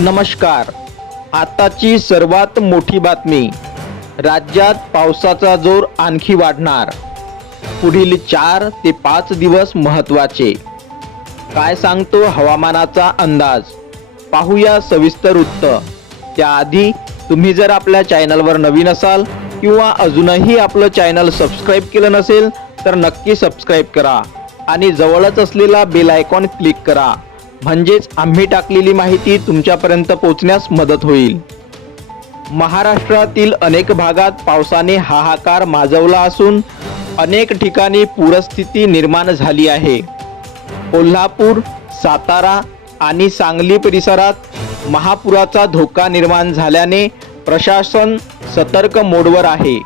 नमस्कार. आताची सर्वात मोठी बातमी. राज्यात पावसाचा जोर आणखी वाढणार. पुढील चार ते पाच दिवस महत्त्वाचे काय सांगतो हवामानाचा अंदाज? पाहूया सविस्तर वृत्त. त्याआधी तुम्ही जर आपल्या चॅनलवर नवीन असाल किंवा अजूनही आपलं चॅनल सबस्क्राईब केलं नसेल तर नक्की सबस्क्राईब करा आणि जवळच असलेला बेल आयकॉन क्लिक करा. म्हणजेच आम्ही टाकलेली माहिती तुमच्यापर्यंत पोहोचण्यास मदत होईल. महाराष्ट्रातील अनेक भागात पावसाने हाहाकार माजवला असून अनेक ठिकाणी पूरस्थिती निर्माण झाली आहे. कोल्हापूर सातारा आणि सांगली परिसरात महापुराचा धोका निर्माण झाल्याने प्रशासन सतर्क मोडवर आहे.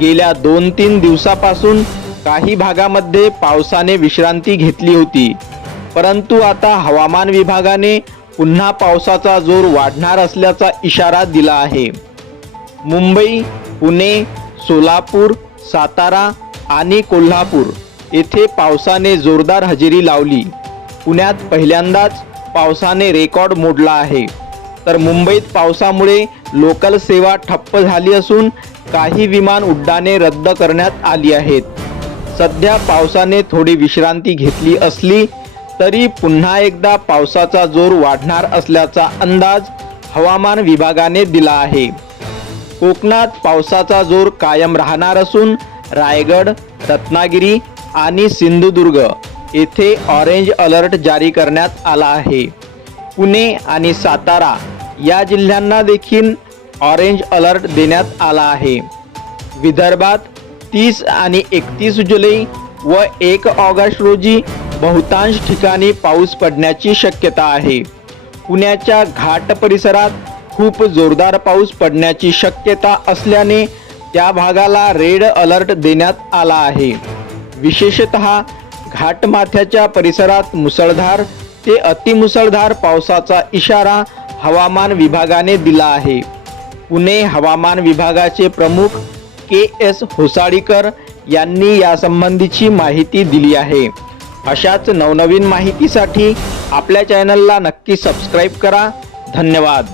गेल्या दोन तीन दिवसापासून काही भागामध्ये पावसाने विश्रांती घेतली होती. परंतु आता हवामान विभागाने पुन्हा पावसाचा जोर वाढणार असल्याचा इशारा दिला आहे. मुंबई पुणे सोलापूर सातारा आणि कोल्हापूर येथे पावसाने जोरदार हजेरी लावली. पुण्यात पहिल्यांदाच पावसाने रेकॉर्ड मोडला आहे. तर मुंबईत पावसामुळे लोकल सेवा ठप्प झाली असून काही विमान उड्डाणे रद्द करण्यात आली आहेत. सध्या पावसाने थोडी विश्रांती घेतली असली तरी पुन्हा एकदा पावसाचा जोर वाढणार असल्याचा अंदाज हवामान विभागाने दिला आहे. कोकणात पावसाचा जोर कायम राहणार असून रायगड रत्नागिरी आणि सिंधुदुर्ग येथे ऑरेंज अलर्ट जारी करण्यात आला आहे. पुणे आणि सातारा या जिल्ह्यांना देखील ऑरेंज अलर्ट देण्यात आला आहे. विदर्भात तीस आणि एकतीस जुलै व एक ऑगस्ट रोजी बहुतांश ठिकाणी पाऊस पडण्याची शक्यता आहे. पुण्याच्या घाट परिसरात खूप जोरदार पाऊस पडण्याची शक्यता असल्याने त्या भागाला रेड अलर्ट देण्यात आला आहे. विशेषत घाटमाथ्याच्या परिसरात मुसळधार ते अतिमुसळधार पावसाचा इशारा हवामान विभागाने दिला आहे. पुणे हवामान विभागाचे प्रमुख के एस होसाळीकर यांनी यासंबंधीची माहिती दिली आहे. अशाच नवनवीन माहितीसाठी आपल्या चॅनलला नक्की सबस्क्राईब करा. धन्यवाद.